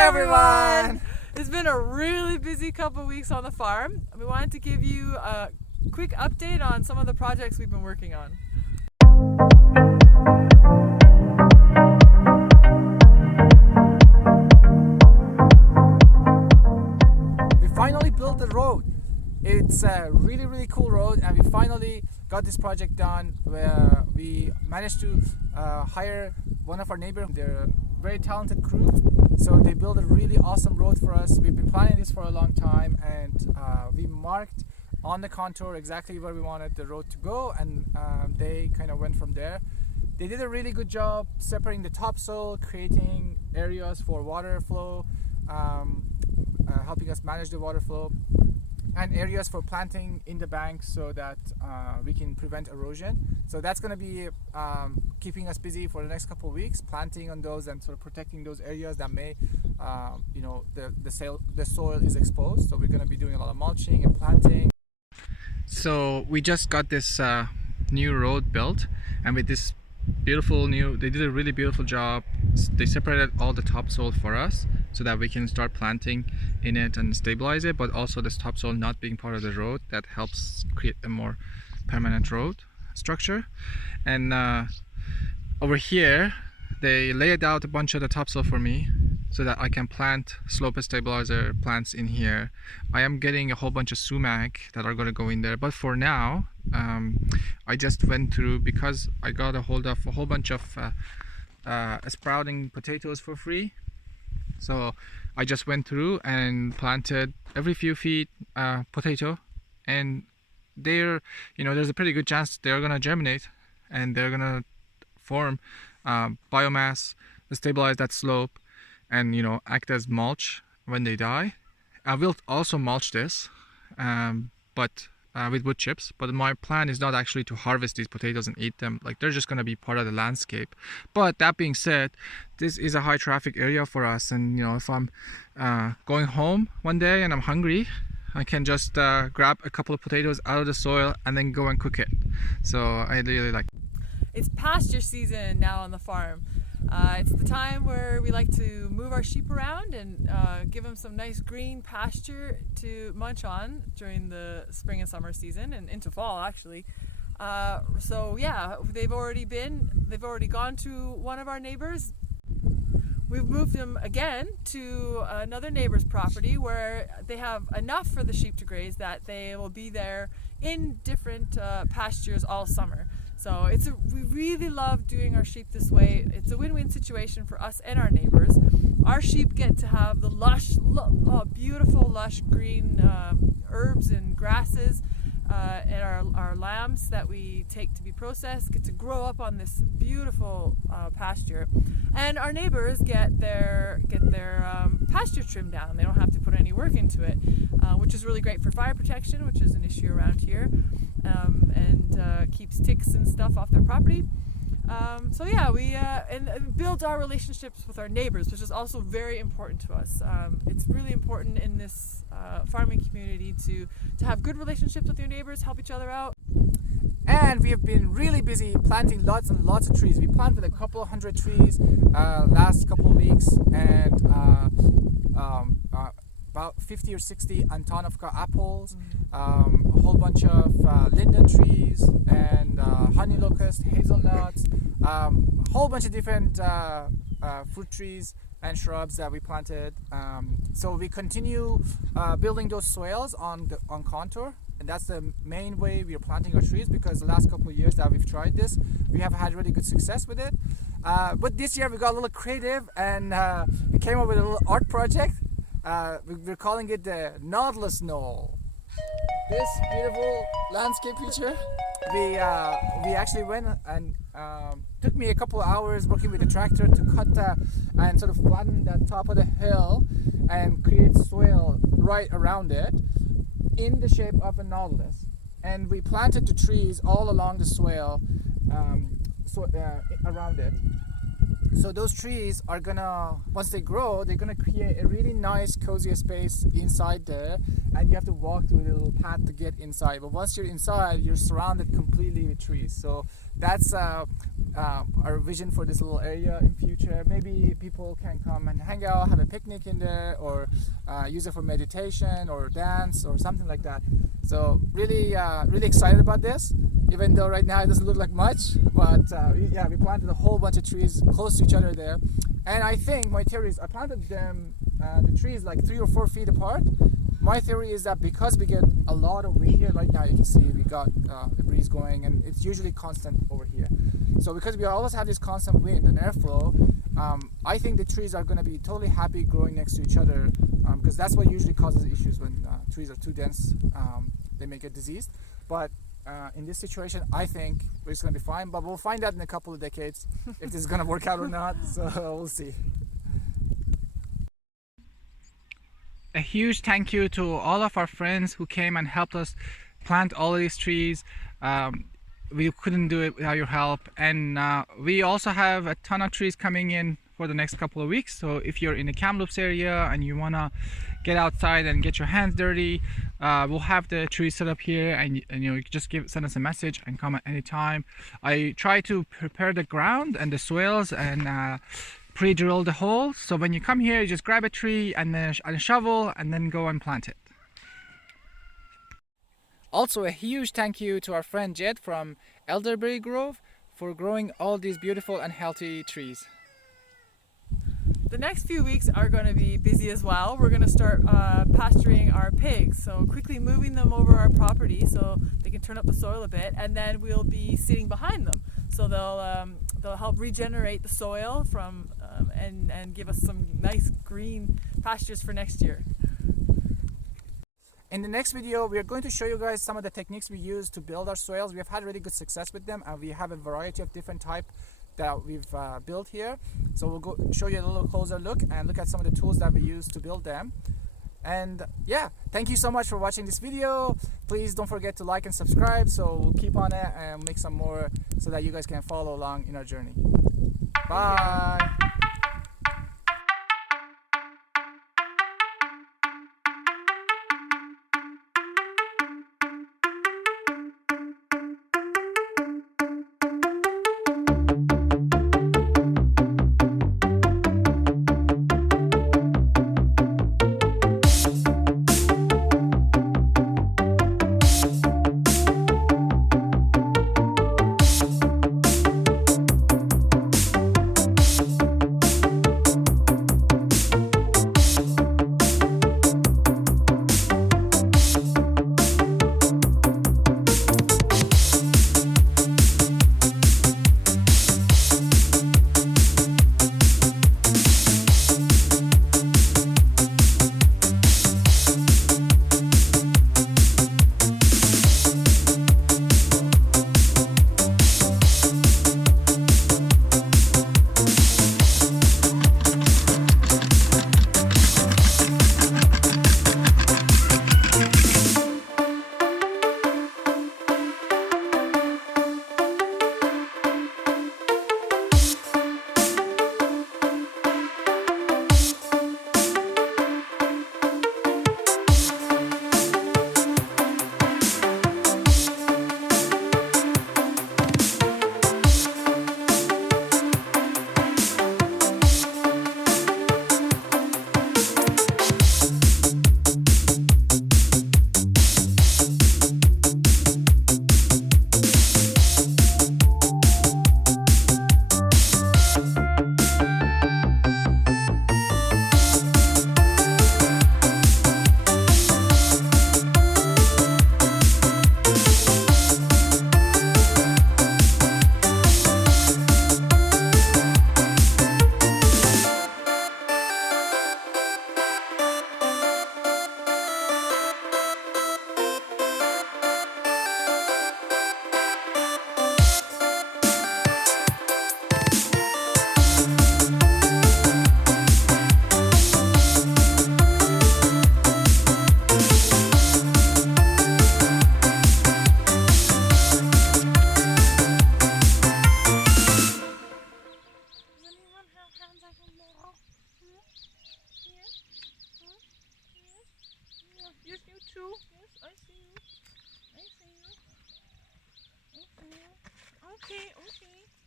Hi everyone! It's been a really busy couple weeks on the farm. We wanted to give you a quick update on some of the projects we've been working on. We finally built the road. It's a really cool road, and we finally got this project done where we managed to hire one of our neighbors. They're a very talented crew, so they built a really awesome road for us. We've been planning this for a long time, and we marked on the contour exactly where we wanted the road to go, and they kind of went from there. They did a really good job separating the topsoil, creating areas for water flow, helping us manage the water flow, and areas for planting in the bank so that we can prevent erosion. So that's going to be keeping us busy for the next couple of weeks, planting on those and sort of protecting those areas that may, the soil is exposed. So we're going to be doing a lot of mulching and planting. So we just got this new road built, and with this they did a really beautiful job. They separated all the topsoil for us so that we can start planting in it and stabilize it, but also this topsoil not being part of the road, that helps create a more permanent road structure. And over here they laid out a bunch of the topsoil for me so that I can plant slope stabilizer plants in here. I am getting a whole bunch of sumac that are going to go in there, but for now I just went through, because I got a hold of a whole bunch of sprouting potatoes for free. So I just went through and planted every few feet potato, and they're, there's a pretty good chance they're gonna germinate and they're gonna form biomass, stabilize that slope, and act as mulch when they die. I will also mulch this, but with wood chips, but my plan is not actually to harvest these potatoes and eat them. Like, they're just going to be part of the landscape. But that being said, this is a high traffic area for us, and if I'm going home one day and I'm hungry, I can just grab a couple of potatoes out of the soil and then go and cook it. So I really like it. It's pasture season now on the farm. It's the time where we like to move our sheep around and give them some nice green pasture to munch on during the spring and summer season, and into fall actually. So yeah, they've already gone to one of our neighbors. We've moved them again to another neighbor's property where they have enough for the sheep to graze that they will be there in different pastures all summer. So we really love doing our sheep this way. It's a win-win situation for us and our neighbors. Our sheep get to have the lush, beautiful lush green herbs and grasses, and our lambs that we take to be processed get to grow up on this beautiful pasture. And our neighbors get their pasture trimmed down. They don't have to put any work into it, which is really great for fire protection, which is an issue around here, and keeps ticks and stuff off their property. So yeah, we and build our relationships with our neighbors, which is also very important to us. It's really important in this farming community to have good relationships with your neighbors, help each other out. And we have been really busy planting lots and lots of trees. We planted a couple of hundred trees last couple of weeks, and about 50 or 60 Antonovka apples, a whole bunch of linden trees, and honey locust, hazelnuts, a whole bunch of different fruit trees and shrubs that we planted. So we continue building those swales on contour, and that's the main way we are planting our trees, because the last couple of years that we've tried this, we have had really good success with it. But this year we got a little creative, and we came up with a little art project. We're calling it the Nautilus Knoll. This beautiful landscape feature, we actually went and took me a couple of hours working with the tractor to cut and sort of flatten the top of the hill and create swale right around it in the shape of a nautilus. And we planted the trees all along the swale around it. So those trees are gonna, once they grow, they're gonna create a really nice cozy space inside there, and you have to walk through a little path to get inside. But once you're inside, you're surrounded completely with trees. So that's our vision for this little area in future. Maybe people can come and hang out, have a picnic in there, or use it for meditation or dance or something like that. So really excited about this, even though right now it doesn't look like much. But yeah, we planted a whole bunch of trees close to each other there, and I think my theory is I planted them the trees like 3 or 4 feet apart. My theory is that because we get a lot of wind here right now, you can see we got a breeze going, and it's usually constant over here. So because we always have this constant wind and airflow, I think the trees are going to be totally happy growing next to each other, because that's what usually causes issues when trees are too dense. They may get diseased. But in this situation, I think it's going to be fine. But we'll find out in a couple of decades if this is going to work out or not. So we'll see. A huge thank you to all of our friends who came and helped us plant all of these trees. We couldn't do it without your help, and we also have a ton of trees coming in for the next couple of weeks. So if you're in the Kamloops area and you want to get outside and get your hands dirty, we'll have the trees set up here, and you know, just send us a message and come at any time. I try to prepare the ground and the soils and pre-drill the hole, so when you come here you just grab a tree and then a shovel and then go and plant it. Also a huge thank you to our friend Jed from Elderberry Grove for growing all these beautiful and healthy trees. The next few weeks are going to be busy as well. We're going to start pasturing our pigs, so quickly moving them over our property so they can turn up the soil a bit, and then we'll be sitting behind them, so they'll help regenerate the soil from and give us some nice green pastures for next year. In the next video, we are going to show you guys some of the techniques we use to build our soils. We have had really good success with them, and we have a variety of different types that we've built here. So we'll go show you a little closer look and look at some of the tools that we use to build them. And yeah, thank you so much for watching this video. Please don't forget to like and subscribe, so we'll keep on it and make some more so that you guys can follow along in our journey. Bye. Yes, you too. Yes, I see you. I see you. I see you. Okay, okay.